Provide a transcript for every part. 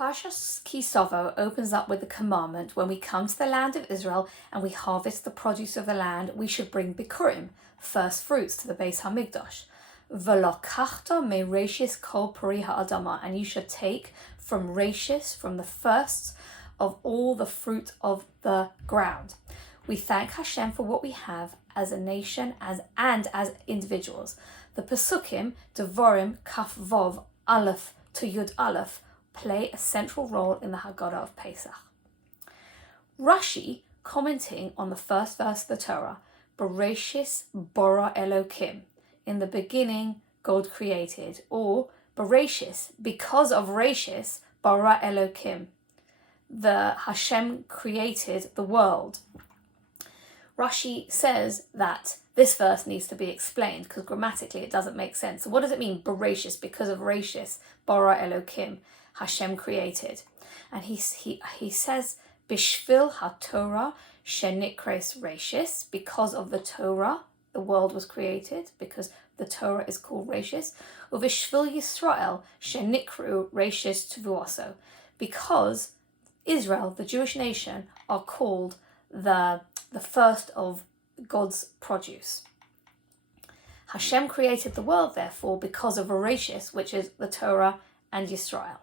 Parshas Ki Sovo opens up with the commandment: when we come to the land of Israel and we harvest the produce of the land, we should bring Bikkurim, first fruits, to the Beis Hamikdash. V'lokachta me reishis kol peri ha'adama, and you should take from reishis, from the first of all the fruit of the ground. We thank Hashem for what we have as a nation and as individuals. The Pesukim, Devarim, Kaf Vov, Aleph to Yud Aleph, play a central role in the Haggadah of Pesach. Rashi, commenting on the first verse of the Torah, Bereshit Bara Elokim, in the beginning God created, or Bereshit, because of Reshis, Bara Elokim, the Hashem created the world. Rashi says that this verse needs to be explained because grammatically it doesn't make sense. So what does it mean, Bereshit, because of Reshis, Bara Elokim, Hashem created? And he says, Bishvil HaTorah shenikres Reshis, because of the Torah, the world was created, because the Torah is called Reshis. Uvishvil Yisrael shenikru Reshis Tvuaso, because Israel, the Jewish nation, are called the first of God's produce. Hashem created the world, therefore, because of Bereshit, which is the Torah and Yisrael.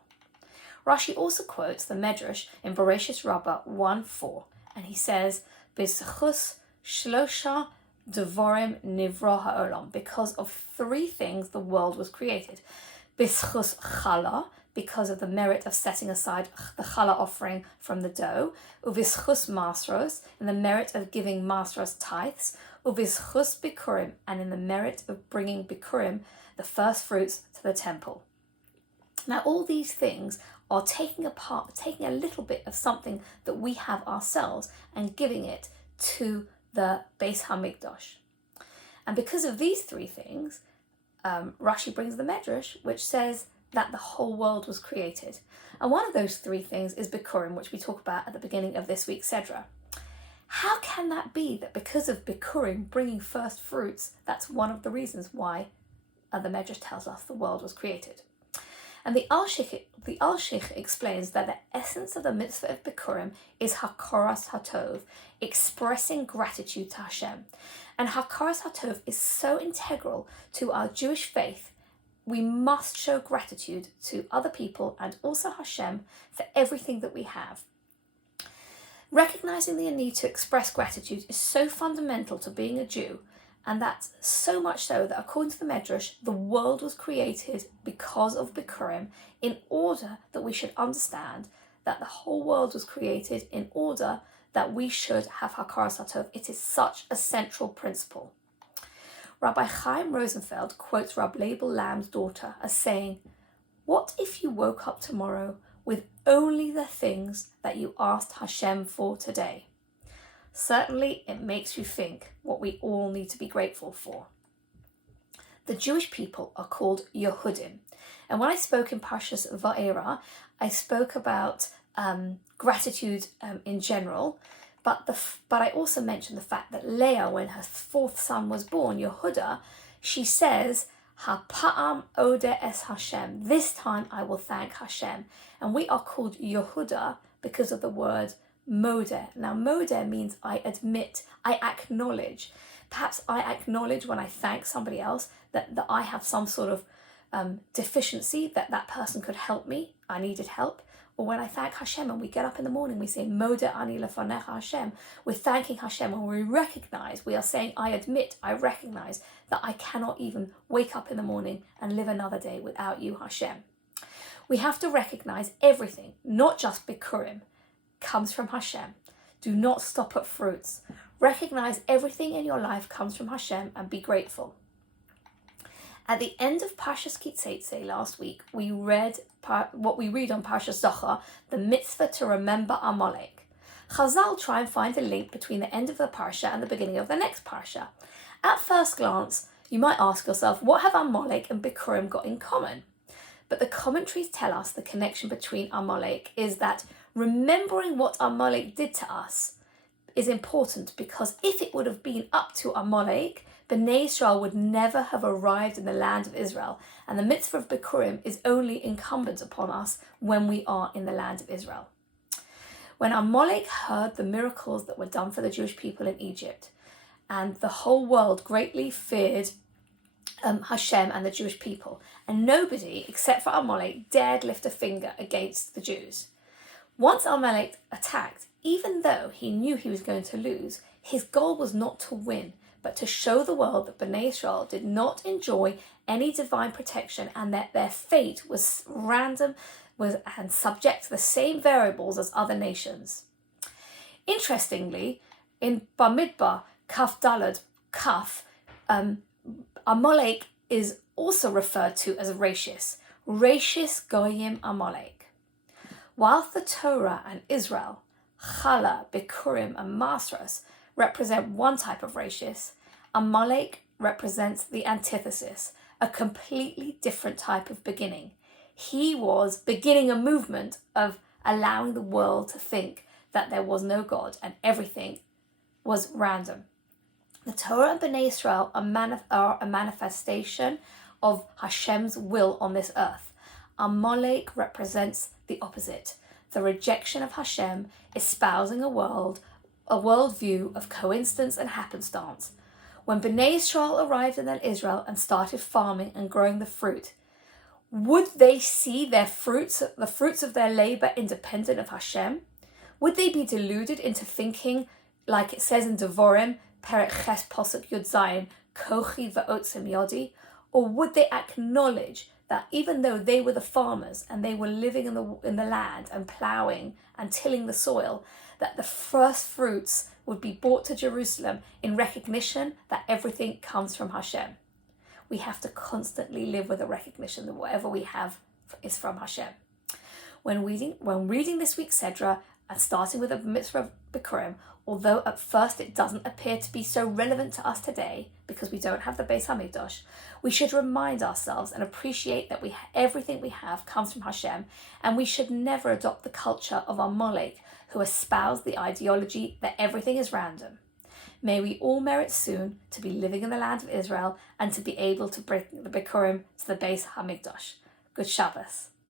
Rashi also quotes the Medrash in Bereshit Rabba 1:4, and he says, B'zchus shlosha Devarim nivra ha'olam, because of three things the world was created. B'zchus challah, because of the merit of setting aside the challah offering from the dough. Uv'zchus masros, in the merit of giving masros tithes. Uv'zchus bikurim, and in the merit of bringing bikurim, the first fruits, to the temple. Now all these things are taking a little bit of something that we have ourselves and giving it to the Beis Hamikdash. And because of these three things, Rashi brings the Medrash, which says that the whole world was created. And one of those three things is Bikkurim, which we talk about at the beginning of this week's Sedra. How can that be that because of Bikkurim, bringing first fruits, that's one of the reasons why the Medrash tells us the world was created? And the Al-Sheikh explains that the essence of the mitzvah of Bikkurim is Hakaras HaTov, expressing gratitude to Hashem. And Hakaras HaTov is so integral to our Jewish faith. We must show gratitude to other people and also Hashem for everything that we have. Recognizing the need to express gratitude is so fundamental to being a Jew, and that's so much so that according to the Medrash, the world was created because of Bikkurim, in order that we should understand that the whole world was created in order that we should have Hakaras HaTov. It is such a central principle. Rabbi Chaim Rosenfeld quotes Rab Leibel Lamb's daughter as saying, "What if you woke up tomorrow with only the things that you asked Hashem for today?" Certainly, it makes you think what we all need to be grateful for. The Jewish people are called Yehudim. And when I spoke in Parshas Va'era, I spoke about gratitude in general, but I also mentioned the fact that Leah, when her fourth son was born, Yehuda, she says, Ha'pa'am ode es Hashem, this time I will thank Hashem. And we are called Yehuda because of the word Modeh. Now, Modeh means I admit, I acknowledge. Perhaps I acknowledge when I thank somebody else that I have some sort of deficiency, that person could help me, I needed help. Or when I thank Hashem and we get up in the morning, we say, Modeh ani lefanecha Hashem. We're thanking Hashem and we recognize, we are saying, I admit, I recognize that I cannot even wake up in the morning and live another day without you, Hashem. We have to recognize everything, not just Bikkurim, comes from Hashem. Do not stop at fruits. Recognize everything in your life comes from Hashem and be grateful. At the end of Parshas Ki Sovo last week, we read what we read on Parshas Zachor, the mitzvah to remember Amalek. Chazal try and find a link between the end of the parsha and the beginning of the next parsha. At first glance, you might ask yourself, what have Amalek and Bikkurim got in common? But the commentaries tell us the connection between Amalek is that remembering what Amalek did to us is important, because if it would have been up to Amalek, Bnei Israel would never have arrived in the land of Israel, and the mitzvah of Bikkurim is only incumbent upon us when we are in the land of Israel. When Amalek heard the miracles that were done for the Jewish people in Egypt, and the whole world greatly feared Hashem and the Jewish people, and nobody except for Amalek dared lift a finger against the Jews. Once Amalek attacked, even though he knew he was going to lose, his goal was not to win, but to show the world that Bnei Israel did not enjoy any divine protection and that their fate was random and subject to the same variables as other nations. Interestingly, in Bamidbar, Kaf Dalad, Kaf, Amalek is also referred to as Rashis Goyim Amalek. Whilst the Torah and Israel, Chala, Bikkurim and Masras represent one type of Rashis, Amalek represents the antithesis, a completely different type of beginning. He was beginning a movement of allowing the world to think that there was no God and everything was random. The Torah and Bnei Israel are a manifestation of Hashem's will on this earth. Amalek represents the opposite, the rejection of Hashem, espousing a worldview of coincidence and happenstance. When Bnei Israel arrived in Israel and started farming and growing the fruit, would they see the fruits of their labor independent of Hashem? Would they be deluded into thinking, like it says in Devarim, Perek Ches Pasuk Yud Zayin, Kochi Va'otzim Yodi? Or would they acknowledge that even though they were the farmers and they were living in the land and ploughing and tilling the soil, that the first fruits would be brought to Jerusalem in recognition that everything comes from Hashem? We have to constantly live with a recognition that whatever we have is from Hashem. When reading this week's Sedra and starting with the mitzvah of Bikkurim, although at first it doesn't appear to be so relevant to us today because we don't have the Beis Hamikdash, we should remind ourselves and appreciate that everything we have comes from Hashem, and we should never adopt the culture of Amalek, who espoused the ideology that everything is random. May we all merit soon to be living in the land of Israel and to be able to bring the Bikkurim to the Beis Hamikdash. Good Shabbos.